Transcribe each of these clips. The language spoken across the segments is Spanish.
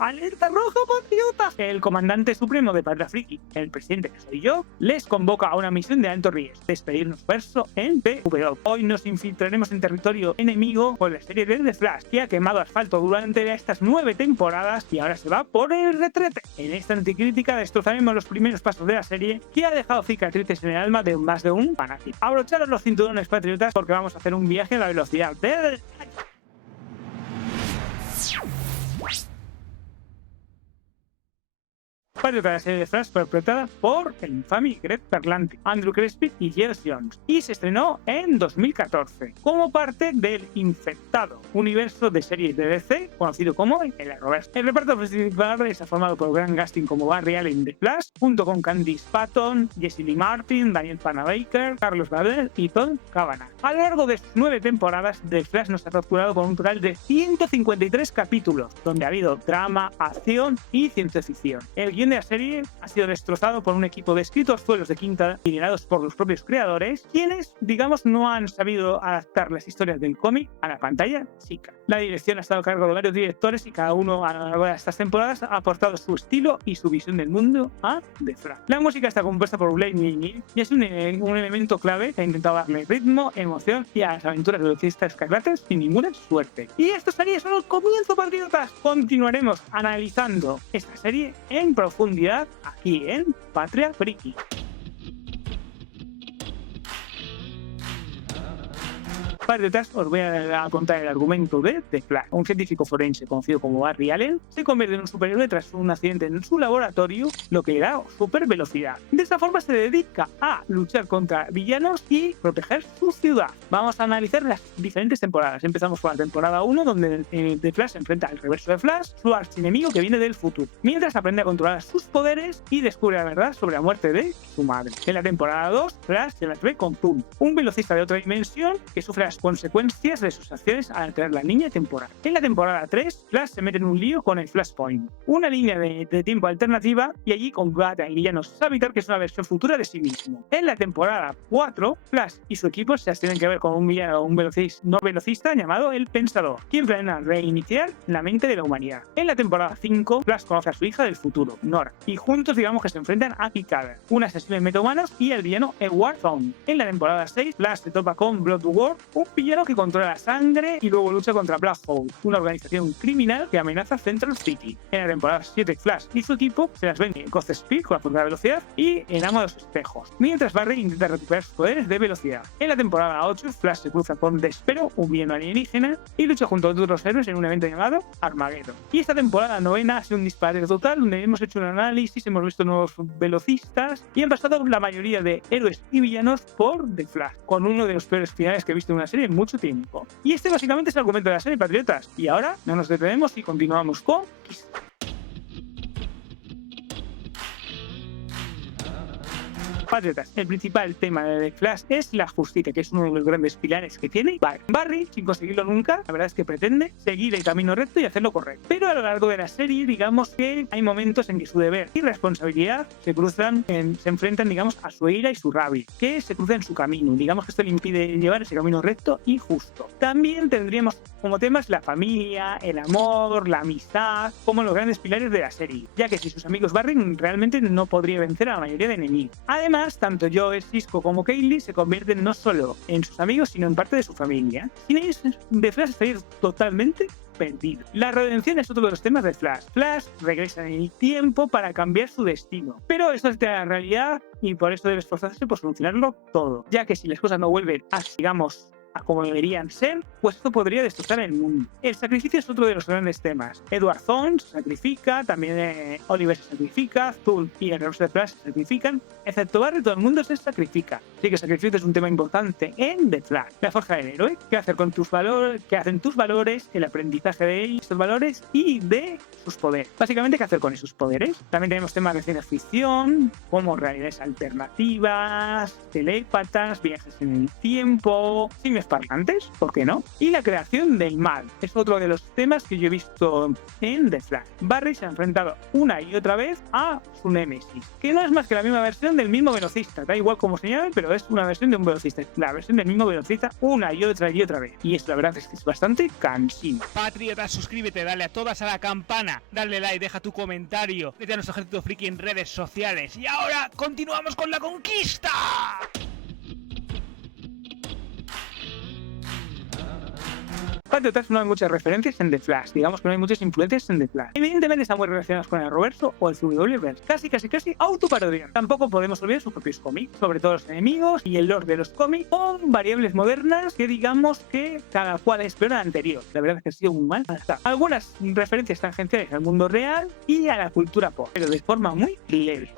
¡Alerta roja, patriotas! El comandante supremo de Patria Friki, el presidente que soy yo, les convoca a una misión de alto riesgo: despedirnos verso en PvP. Hoy nos infiltraremos en territorio enemigo con la serie de The Flash, que ha quemado asfalto durante estas 9 temporadas y ahora se va por el retrete. En esta anticrítica destrozaremos los primeros pasos de la serie, que ha dejado cicatrices en el alma de más de un fanático. Abrocharos los cinturones, patriotas, porque vamos a hacer un viaje a la velocidad del... Parte de la serie de Flash interpretada por el infame Greg Berlanti, Andrew Crespi y Jeff Jones, y se estrenó en 2014 como parte del Infectado, universo de series de DC conocido como el Arrowverse. El reparto principal está formado por Grant Gustin como Barry Allen de Flash, junto con Candice Patton, Jesse Lee Martin, Daniel Panabaker, Carlos Bradley y Tom Cavanagh. A lo largo de sus 9 temporadas, The Flash nos ha capturado con un total de 153 capítulos, donde ha habido drama, acción y ciencia ficción. El guion de la serie ha sido destrozado por un equipo de escritorzuelos de quinta liderados por los propios creadores, quienes, digamos, no han sabido adaptar las historias del cómic a la pantalla chica. La dirección ha estado a cargo de varios directores y cada uno a lo largo de estas temporadas ha aportado su estilo y su visión del mundo a The Flash. La música está compuesta por Blake Nini y es un elemento clave que ha intentado darle ritmo, emoción y a las aventuras de los Velocistas Escarlates sin ninguna suerte. Y esto sería solo el comienzo, patriotas. Continuaremos analizando esta serie en profundidad aquí en Patria Friki. Detrás os voy a contar el argumento de The Flash. Un científico forense conocido como Barry Allen se convierte en un superhéroe tras un accidente en su laboratorio, lo que le da super velocidad. De esta forma se dedica a luchar contra villanos y proteger su ciudad. Vamos a analizar las diferentes temporadas. Empezamos con la temporada 1, donde The Flash se enfrenta al reverso de Flash, su archienemigo que viene del futuro, mientras aprende a controlar sus poderes y descubre la verdad sobre la muerte de su madre. En la temporada 2, Flash se las ve con Zoom, un velocista de otra dimensión que sufre las consecuencias de sus acciones al alterar la línea temporal. En la temporada 3, Flash se mete en un lío con el Flashpoint, una línea de tiempo alternativa, y allí combate al villano Savitar, que es una versión futura de sí mismo. En la temporada 4, Flash y su equipo se tienen que ver con un villano, no velocista llamado el Pensador, quien planea reiniciar la mente de la humanidad. En la temporada 5, Flash conoce a su hija del futuro, Nora, y juntos digamos que se enfrentan a Kikada, un asesino de metahumanos, y el villano Edward Thawne. En la temporada 6, Flash se topa con Bloodworth, un villano que controla la sangre y luego lucha contra Black Hole, una organización criminal que amenaza Central City. En la temporada 7, Flash y su equipo se las ven en Ghost Speed con la fuerza de velocidad y en Amo de los Espejos, mientras Barry intenta recuperar sus poderes de velocidad. En la temporada 8, Flash se cruza con Despero, un villano alienígena, y lucha junto a otros héroes en un evento llamado Armageddon. Y esta temporada 9 ha sido un disparate total, donde hemos hecho un análisis, hemos visto nuevos velocistas y han pasado la mayoría de héroes y villanos por The Flash, con uno de los peores finales que he visto en una serie en mucho tiempo. Y este básicamente es el argumento de la serie, patriotas. Y ahora no nos detenemos y continuamos con Kiss. Patriotas, el principal tema de The Flash es la justicia, que es uno de los grandes pilares que tiene Barry, sin conseguirlo nunca. La verdad es que pretende seguir el camino recto y hacerlo correcto. Pero a lo largo de la serie, digamos que hay momentos en que su deber y responsabilidad se enfrentan, digamos, a su ira y su rabia, que se cruzan en su camino. Digamos que esto le impide llevar ese camino recto y justo. También tendríamos como temas la familia, el amor, la amistad, como los grandes pilares de la serie, ya que sin sus amigos Barry realmente no podría vencer a la mayoría de enemigos. Además, tanto Joe, Cisco como Kaylee se convierten no solo en sus amigos, sino en parte de su familia. Sin ellos, The Flash estaría totalmente perdido. La redención es otro de los temas de Flash. Flash regresa en el tiempo para cambiar su destino, pero eso es la realidad y por eso debe esforzarse por solucionarlo todo, ya que si las cosas no vuelven a, digamos, a como deberían ser, pues esto podría destrozar el mundo. El sacrificio es otro de los grandes temas. Edward Thawne se sacrifica, también Oliver se sacrifica, Thawne y el resto de Flash se sacrifican, excepto Barry, todo el mundo se sacrifica. Así que el sacrificio es un tema importante en The Flash. La forja del héroe, qué hacer con tus valores, qué hacen tus valores, el aprendizaje de estos valores y de sus poderes. Básicamente, qué hacer con esos poderes. También tenemos temas de ciencia ficción, como realidades alternativas, telépatas, viajes en el tiempo, camiones parlantes, ¿por qué no? Y la creación del mal, es otro de los temas que yo he visto en The Flash. Barry se ha enfrentado una y otra vez a su némesis, que no es más que la misma versión del mismo velocista, da igual cómo se llame, pero es una versión de un velocista, la versión del mismo velocista una y otra vez. Y eso la verdad es que es bastante cansino. Patriota, suscríbete, dale a todas a la campana, dale like, deja tu comentario, vete a nuestro ejército friki en redes sociales. Y ahora continuamos con la conquista. Patriotas, no hay muchas referencias en The Flash, digamos que no hay muchas influencias en The Flash. Evidentemente están muy relacionadas con el Roverso o el CW-verse, casi autoparodian. Tampoco podemos olvidar sus propios cómics, sobre todo los enemigos y el lore de los cómics, con variables modernas que digamos que cada cual es peor a la anterior. La verdad es que ha sido muy mal adaptado. Algunas referencias tangenciales al mundo real y a la cultura pop, pero de forma muy leve.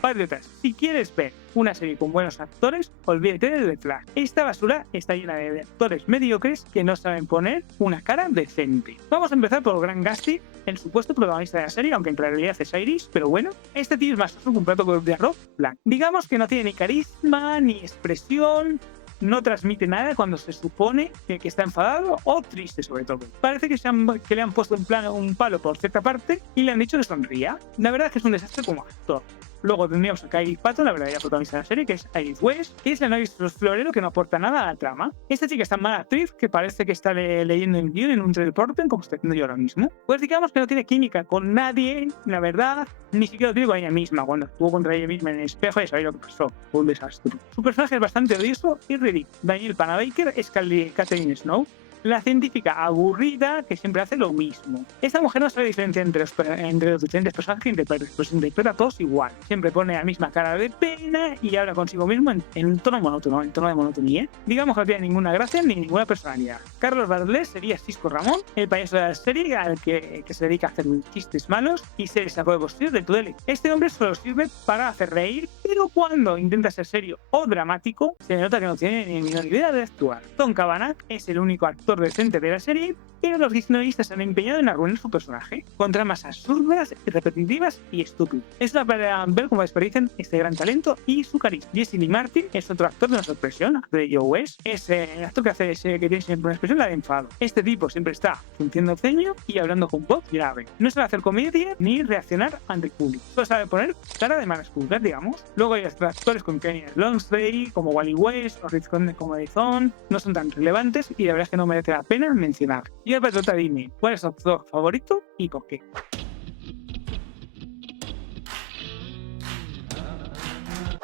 Patriotas, si quieres ver una serie con buenos actores, olvídate de The Flash. Esta basura está llena de actores mediocres que no saben poner una cara decente. Vamos a empezar por Grant Gustin, el supuesto protagonista de la serie, aunque en realidad es Iris, pero bueno, este tío es más un plato de arroz blanco. Digamos que no tiene ni carisma, ni expresión, no transmite nada cuando se supone que está enfadado o triste sobre todo. Parece que le han puesto en plan un palo por cierta parte y le han dicho que sonría. La verdad es que es un desastre como actor. Luego tendríamos a Kylie Patton, la verdadera protagonista de la serie, que es Iris West, que es la novia florero que no aporta nada a la trama. Esta chica es tan mala actriz que parece que está leyendo el guión en un teleporte, como estoy haciendo yo ahora mismo. Pues digamos que no tiene química con nadie, la verdad, ni siquiera lo tiene con ella misma. Cuando estuvo contra ella misma en el espejo, ya sabéis lo que pasó. Fue un desastre. Su personaje es bastante odioso y ridículo. Danielle Panabaker es Catherine Snow, la científica aburrida que siempre hace lo mismo. Esta mujer no sabe diferenciar entre los diferentes personajes que interpreta a todos igual. Siempre pone la misma cara de pena y habla consigo mismo en un tono monótono, en tono de monotonía. Digamos que no tiene ninguna gracia ni ninguna personalidad. Carlos Bartlett sería Cisco Ramón, el payaso de la serie al que se dedica a hacer chistes malos y se le sacó de posterior de Tudeli. Este hombre solo sirve para hacer reír, pero cuando intenta ser serio o dramático, se nota que no tiene ni menor idea de actuar. Tom Cavanagh es el único actor decente de la serie, pero los guionistas se han empeñado en arruinar su personaje, con tramas absurdas, repetitivas y estúpidas. Es una para ver cómo desperdician este gran talento y su carisma. Jesse Lee Martin es otro actor de una sorpresión, actor de Joe West, es el actor que tiene siempre una expresión la de enfado. Este tipo siempre está frunciendo el ceño y hablando con voz grave. No sabe hacer comedia ni reaccionar ante el público. Solo sabe poner cara de malas pulgas, digamos. Luego hay actores con Kenny Lonsdale, como Wally West o Rich Conde como Edison, no son tan relevantes y la verdad es que no merece la pena mencionar. Y el patriota, dime, ¿cuál es tu actor favorito y por qué?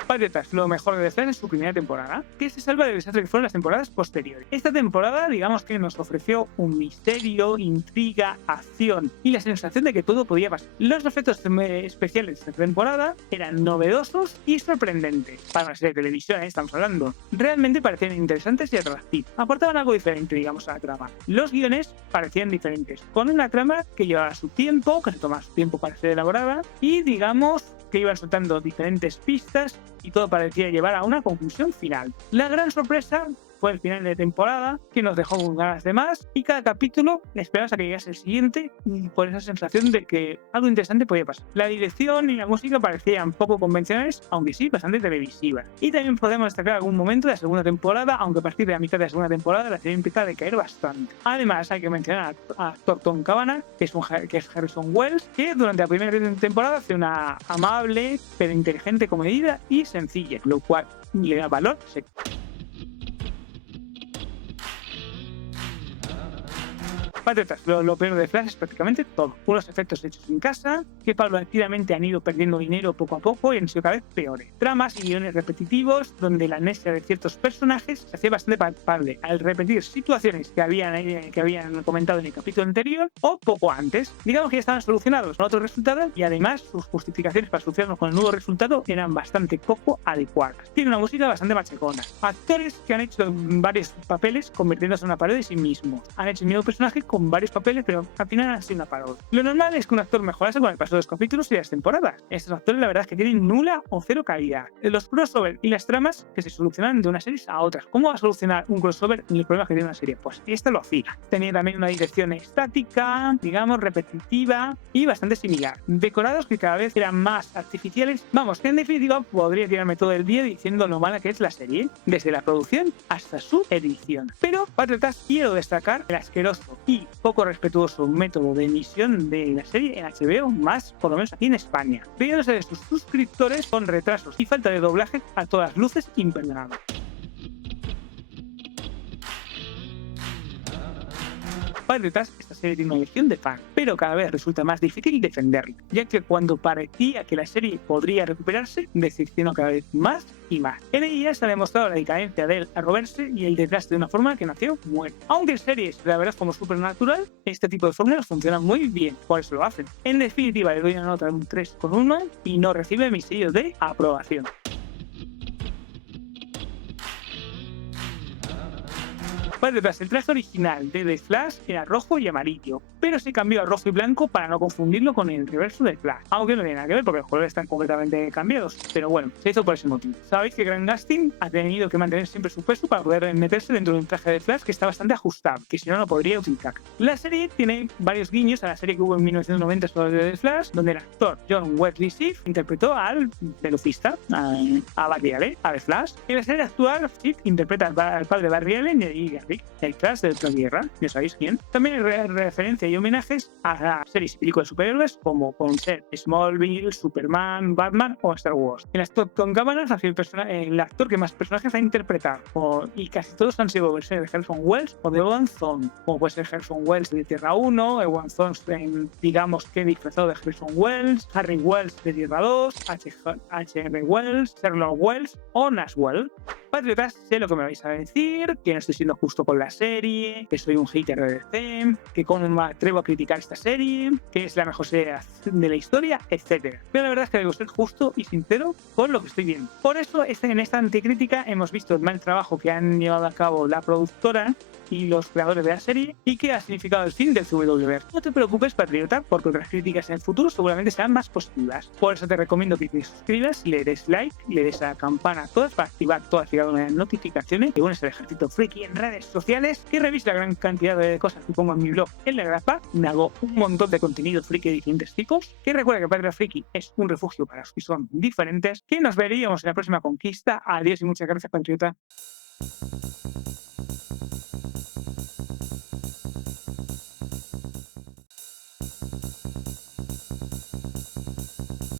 Patriotas, lo mejor de The Flash es su primera temporada, que se salva del desastre que fueron las temporadas posteriores. Esta temporada, digamos que nos ofreció un misterio, intriga, acción y la sensación de que todo podía pasar. Los efectos especiales de esta temporada eran novedosos y sorprendentes. Para una serie de televisión, estamos hablando. Realmente parecían interesantes y atractivos. Aportaban algo diferente, digamos, a la trama. Los guiones parecían diferentes, con una trama que llevaba su tiempo, que se tomaba su tiempo para ser elaborada y, digamos, que iban soltando diferentes pistas y todo parecía llevar a una conclusión final. La gran sorpresa fue el final de temporada, que nos dejó con ganas de más, y cada capítulo esperabas a que llegase el siguiente por esa sensación de que algo interesante podía pasar. La dirección y la música parecían poco convencionales, aunque sí bastante televisivas. Y también podemos destacar algún momento de la segunda temporada, aunque a partir de la mitad de la segunda temporada la serie empieza a decaer bastante. Además, hay que mencionar a actor Tom Cavanagh, que es Harrison Wells, que durante la primera temporada hace una amable pero inteligente comedida y sencilla, lo cual le da valor. Patriotas, lo peor de Flash es prácticamente todo. Unos efectos hechos en casa, que paulatinamente han ido perdiendo dinero poco a poco y han sido cada vez peores. Tramas y guiones repetitivos, donde la amnesia de ciertos personajes se hacía bastante palpable al repetir situaciones que habían comentado en el capítulo anterior o poco antes. Digamos que ya estaban solucionados con otro resultado y además sus justificaciones para solucionarlos con el nuevo resultado eran bastante poco adecuadas. Tiene una música bastante machacona. Actores que han hecho varios papeles convirtiéndose en una parodia de sí mismos. Han hecho el mismo personaje con varios papeles, pero al final ha sido una parodia. Lo normal es que un actor mejorase con el paso de los capítulos y las temporadas. Estos actores la verdad es que tienen nula o cero calidad. Los crossover y las tramas que se solucionan de unas series a otras. ¿Cómo va a solucionar un crossover el problema que tiene una serie? Pues esta lo hacía. Tenía también una dirección estática, digamos, repetitiva y bastante similar. Decorados que cada vez eran más artificiales. Vamos, que en definitiva podría tirarme todo el día diciendo lo mala que es la serie, desde la producción hasta su edición. Pero, para tratar, quiero destacar el asqueroso y poco respetuoso método de emisión de la serie en HBO, más por lo menos aquí en España, pidiéndose de sus suscriptores con retrasos y falta de doblaje a todas luces imperdonable. Para detrás, esta serie tiene una legión de fans, pero cada vez resulta más difícil defenderla, ya que cuando parecía que la serie podría recuperarse, decepcionó cada vez más y más. En ella se ha demostrado la decadencia del arroberse y el detrás de una forma que nació muerta. Aunque en series la verdad como Supernatural, este tipo de fórmulas funcionan muy bien, por eso lo hacen. En definitiva, le doy una nota de un 3,1 y no recibe mi sello de aprobación. Para detrás, el traje original de The Flash era rojo y amarillo, pero se cambió a rojo y blanco para no confundirlo con el reverso de Flash, aunque no tiene nada que ver porque los colores están completamente cambiados, pero bueno, se hizo por ese motivo. Sabéis que Grant Gustin ha tenido que mantener siempre su peso para poder meterse dentro de un traje de Flash que está bastante ajustado, que si no, no podría utilizar. La serie tiene varios guiños a la serie que hubo en 1990 sobre The Flash, donde el actor John Wesley Shipp interpretó al velocista, a Barry Allen, a The Flash. En la serie actual, Shipp interpreta al padre de Barry Allen y Garrick, el Flash de otra tierra, ya sabéis quién. También hay referencia y homenajes a series y películas de superhéroes como pueden ser Smallville, Superman, Batman o Star Wars. El actor Tom Cavanagh ha sido el actor que más personajes ha interpretado, y casi todos han sido versiones de Harrison Wells o de Owen Thorne, como puede ser Harrison Wells de Tierra 1, Owen Thorne, digamos que disfrazado de Harrison Wells, Harry Wells de Tierra 2, H.R. Wells, Sherlock Wells o Naswell. Patriotas, sé lo que me vais a decir, que no estoy siendo justo con la serie, que soy un hater de DC, que cómo me atrevo a criticar esta serie, que es la mejor serie de la historia, etc. Pero la verdad es que debo ser justo y sincero con lo que estoy viendo. Por eso, en esta anticrítica hemos visto el mal trabajo que han llevado a cabo la productora y los creadores de la serie y que ha significado el fin del CWverse. No te preocupes, patriota, porque otras críticas en el futuro seguramente serán más positivas. Por eso te recomiendo que te suscribas, le des like, le des a la campana todas para activar todas y cada una de las notificaciones, que unes al ejército friki en redes sociales, que revise la gran cantidad de cosas que pongo en mi blog en la grapa. Me hago un montón de contenido friki de diferentes tipos, que recuerda que Patria Friki es un refugio para los que son diferentes, que nos veríamos en la próxima conquista. Adiós y muchas gracias, patriota.